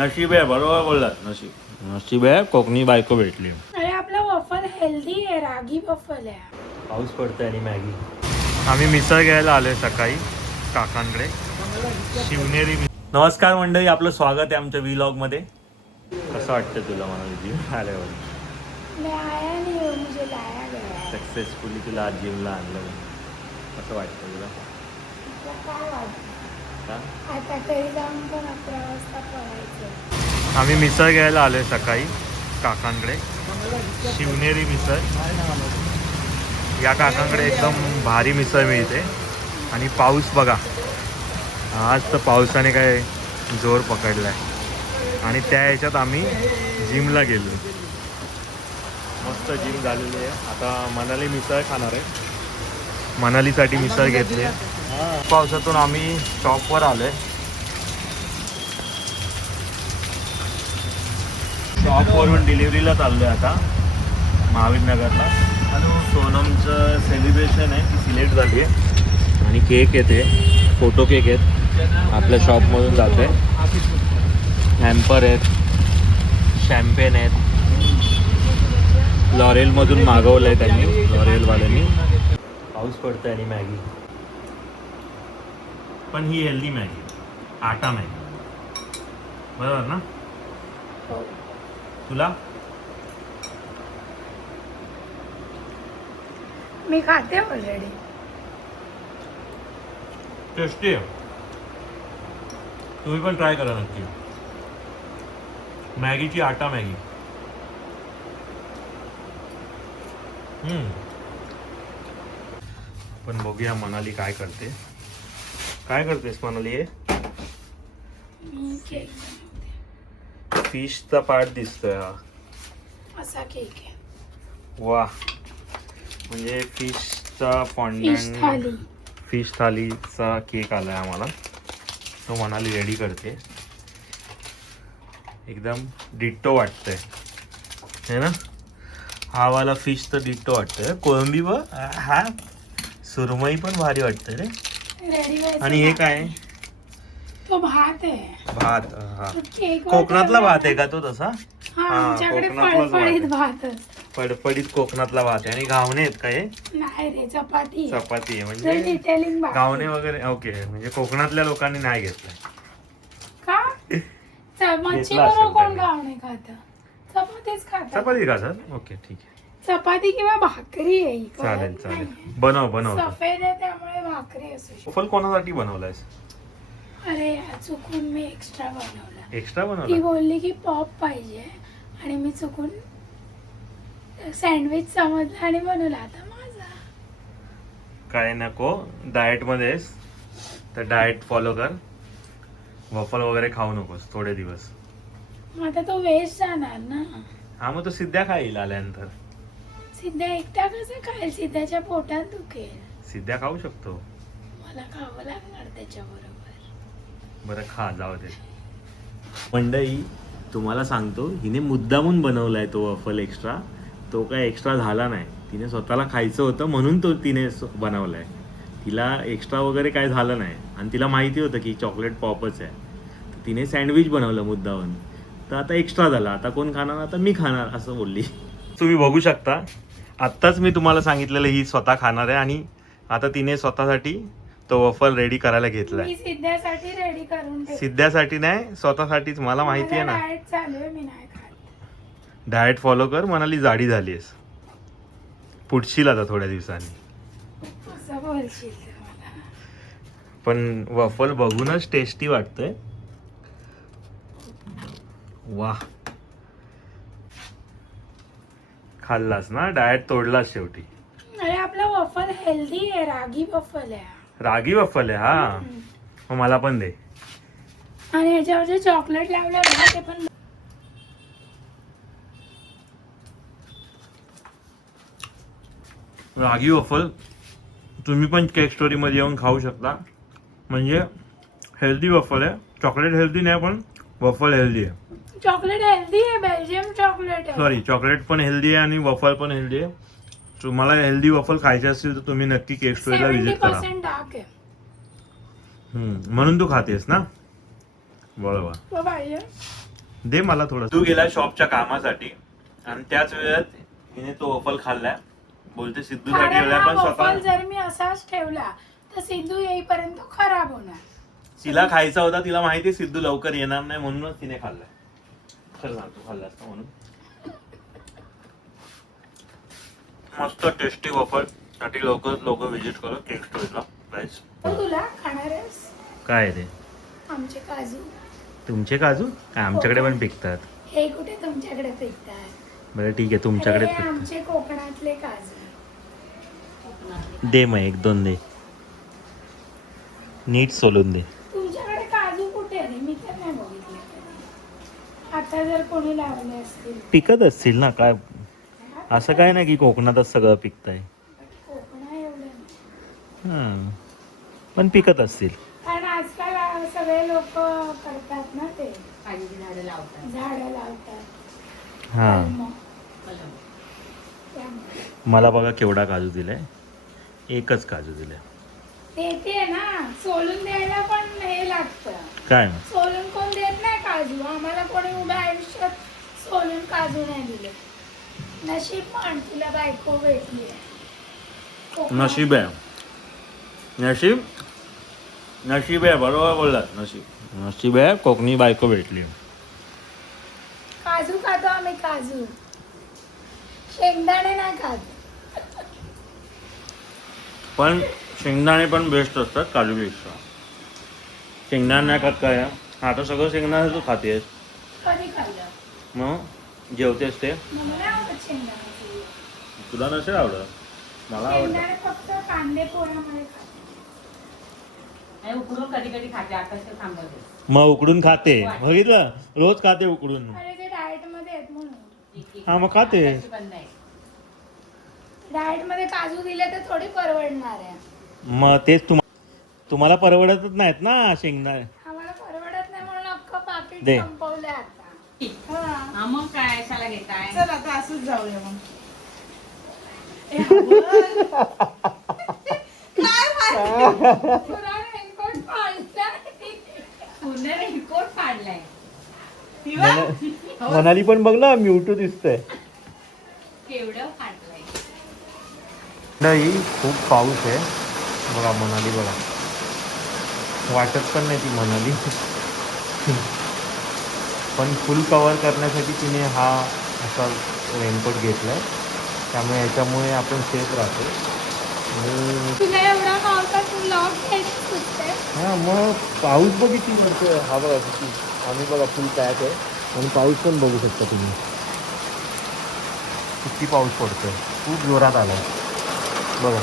नशीब आहे, बरोबर बोललात. नशीब आहे, कोकणी बायको भेटली. अरे आपला वफल हेल्दी आहे, रागी वफल आहे. पाऊस पडतोय आणि मॅगी. आम्ही मिसळ घ्यायला आलोय सकाळी काकांकडे, शिवनेरी. नमस्कार मंडळी, आपलं स्वागत आहे आमच्या व्लॉग मध्ये. कसं वाटतं तुला मला जिम आल्यावर? सक्सेसफुली तुला आज जिमला आणलं, कसं वाटतं तुला? आता घरी जाऊन पण 11 वाजता पळायचं. आम्ही मिसळ घ्यायला आलोय सकाळी काकांकडे, शिवनेरी मिसळ. या काकांकडे एकदम भारी मिसळ मिळते. आणि पाऊस बघा, आज तर पावसाने काय जोर पकडलाय. आणि त्या ह्याच्यात आम्ही जिमला गेलो. मस्त जिम झालेली आहे. आता मनाली मिसळ खाणार आहे. मनालीसाठी मिसळ घेतली. पावसातून आम्ही शॉपवर आलोय. शॉपवरून डिलिव्हरीला चाललोय आता महावीर नगरला. सोनमचं सेलिब्रेशन आहे, ती सिलेक्ट झाली आहे. आणि केक येते, फोटो केक आहेत. आपल्या शॉपमधून जातोय. हॅम्पर आहेत, शॅम्पेन आहेत. लॉरेलमधून मागवलं आहे त्यांनी, लॉरेलवाल्यांनी. पाऊस पडतोय आणि मॅगी, पण ही हेल्दी मॅगी, आटा मॅगी, बरोबर ना? तुला? मी खाते ऑलरेडी. टेस्टी आहे. तुम्ही पण ट्राय करा नक्की. मॅगीची आटा मॅगी. पण बघूया मनाली काय करते. काय करतेस मनाली? हे मी केक बनवते. फिशचा पार्ट दिसतोय हा. असा केक आहे. वा, म्हणजे फिशचा फिश फॉन्डंट, थाली. फिश थालीचा केक आलाय आम्हाला. तो मनाली रेडी करते. एकदम डिट्टो वाटतंय है ना? हा वाला फिश तर डिट्टो वाटतंय. कोळंबी व हा सुरमई पण भारी वाटतंय रे. रेडी. आणि हे काय? तो भात आहे. भात. हा, केक कोकणातला भात आहे का तो तसा? हा, आमच्याकडे कोकणातलाच फळफळीत भात भात असतो. पडपडीत कोकणातला भात आहे. आणि घावणे आहेत का हे? नाही रे, चपाती आहे. चपाती आहे. जर म्हणजे डिटेलिंग बाकी. घावणे वगैरे ओके. म्हणजे कोकणातल्या लोकांनी नाही घेतलंय का? मच्छी घेतला असेल बरोबर कोण त्यांनी. गावणे खात? चपातीच खातात. चपाती का सर? ओके ठीक आहे. चपाती किंवा भाकरी आहे ही. चालेल कळत चालेल. नाहीये. बनव. सफेद आहे त्यामुळे भाकरी असू शकते. वफल कोणासाठी बनवलायस? अरे चुकून मी एक्स्ट्रा बनवला. एक्स्ट्रा ती बनवला? बोलली की पॉप पाहिजे आणि मी चुकून सँडविच समजला आणि बनवला. आता माझा काय नको, डाएट मध्ये आहेस तर डाएट फॉलो कर. वफल वगैरे खाऊ नकोस थोडे दिवस. मग आता तो वेस्ट जाणार ना. हा, मग तो सिद्ध्या खाईल आल्यानंतर. सिद्धा एकटा कसं खाईल? सिद्धाच्या पोटात दुखेल. सिद्ध्या खाऊ शकतो. मला खावं लागणार त्याच्याबरोबर. बरं खा, जाऊ दे. मंडई, तुम्हाला सांगतो, हिने मुद्दामून बनवलाय तो वफल एक्स्ट्रा. तो काय एक्स्ट्रा झाला नाही. तिने स्वतःला खायचं होतं म्हणून तो तिने बनवलाय. तिला एक्स्ट्रा वगैरे काय झालं नाही. आणि तिला माहिती होतं की चॉकलेट पॉपच आहे. तर तिने सँडविच बनवलं मुद्दामून. तर आता एक्स्ट्रा झाला, आता कोण खाणार? आता मी खाणार असं बोलली. तुम्ही बघू शकता, आत्ताच मी तुम्हाला सांगितलेलं ही स्वतः खाणार आहे. आणि आता तिने स्वतःसाठी तो वफल रेडी करायला घेतलाय. मी सिद्धासाठी रेडी करून ठेवते. सिद्ध्यासाठी नाही, स्वतःसाठीच. मला माहिती आहे ना. डाएट चालू आहे, मी नाही खात. डाएट फॉलो कर. मनाली जाडी झालीस, पुढशील आता थोड्या दिवसांनी. असं बोलशील तर मला. पण वफल बघूनच टेस्टी वाटतंय. वा, खाल्लास ना? डाएट तोडलास शेवटी. अरे आपला वफल हेल्दी आहे, रागी वफल आहे. रागी वफल आहे हा. मग मला पण दे. आणि याच्यावर जे चॉकलेट लावलं ना ते पण. रागी वफल तुम्ही पण केक स्टोरी मध्ये येऊन खाऊ शकता. म्हणजे हेल्दी वफल आहे. चॉकलेट हेल्दी नाही, पण वफल हेल्दी आहे. चॉकलेट हेल्दी आहे, बेल्जियम चॉकलेट आहे. सॉरी, चॉकलेट पण हेल्दी आहे आणि वफल पण हेल्दी आहे. तुम्हाला हेल्दी वफल खायचे असतील तर तुम्ही नक्की केक स्टोरीला व्हिजिट करा. 70% डार्क आहे. म्हणून तू खातेस ना? बरोबर. पाहिजे दे मला थोडं. तू गेला शॉपच्या कामासाठी आणि त्याच वेळात हिने तो वफल खाल्लाय. बोलते सिद्धूसाठी कारण एवढा हा पण स्वतः waffle जर मी असाच ठेवला तर सिद्धू येईपर्यंत तो खराब होणार. तिला खायचा होता. तिला माहिती सिद्धू लवकर येणार नाही म्हणूनच तिने खाल्लाय. खरं सांगतो खाल्ला असता म्हणून. मस्त टेस्टी वफल साठी लोक विजिट करा केक स्टोरीला. प्राइस तुला खाणार आहेस? काय ते आमचे काजू तुमचे काजू काय आमच्याकडे पण पिकतात. हे कुठे तुमच्याकडे पिकतात? बरं ठीक आहे तुमच्याकडे हे पिकतात. आमचे कोकणातले काजू. दे मग एक दोन दे. नीट सोलून दे. तुमच्याकडे काजू कुठे आहे? मी तर नाही बघितले कधी. आता जर कोणी लावले असतील पिकत असतील ना काय. असं काय नाही की कोकणातच सगळं पिकतंय. कोकणा एवढं नाही. हां पण पिकत असतील. कारण आजकाल सगळे लोक करतात ना ते काजूची झाडं लावतात. झाडं लावतात. हां कलमं. कलम. त्यामुळे मला बघा केवढा काजू दिलाय. एकच काजू दिलाय. देते ना सोलून द्यायला पण हे लागतं. काय सोलून कोण देत नाही काजू. आम्हाला कोणी उभ्या आयुष्यात सोलून काजू नाही दिले. नशीब पण तुला बायको भेटली आहे. कोकणात- नशीब आहे. नशीब आहे बरोबर बोललात. नशीब आहे कोकणी बायको भेटली. काजू खातो आम्ही काजू. शेंगदाणे नाही खात. पण शेंगदाणे पण बेस्ट असतात काजूपेक्षा. शेंगदाणे नाही खात काय. आता सगळं शेंगदाणे तू खातेस कधी खाल्लं? मग जेवतेस ते. मला नाही आवडत शेंगदाणे. तुला नसेल आवडत. मला आवडतं. शेंगदाणे फक्त कांदे पोळ्यामध्ये खाते. नाही, उकडून कधी कधी खाते. आता थांबवते. मग उकडून खाते बघितलं. रोज खाते उकडून. अरे ते डाएट मध्ये आहेत म्हणून. हा, मग खाते. आताची बंद आहे. डाएट मध्ये काजू दिले तर थोडी परवडणार आहे. मग तेच तुम्हाला परवडतच नाहीत ना शेंगदाणे. आम्हाला परवडत नाही म्हणून अख्खं पाकिट दे. संपवलं आता. हा. हा मग काय शाला घेताय. चल आता असंच जाऊया मग. पुरा रेनकोट फाडला. पूर्ण रेनकोट फाडलाय. मनाली पण बघ ना म्यूटू दिसतंय. केवढं फाडलंय. नाही खूप पाऊस आहे बघा. मनाली बघा वाटत पण नाही ती मनाली. पण फुल कवर करण्यासाठी तिने हा असा रेनकोट घेतलाय. त्यामुळे याच्यामुळे आपण सेफ राहतो. आणि तुला एवढा पावसात ब्लॉग घ्यायची सुचते. हां मग पाऊस बघ किती पडतोय. हा बघा किती. आम्ही बघा फुल पॅक आहे आणि पाऊस पण बघू शकता तुम्ही. किती पाऊस पडतोय. खूप जोरात आलाय बघा.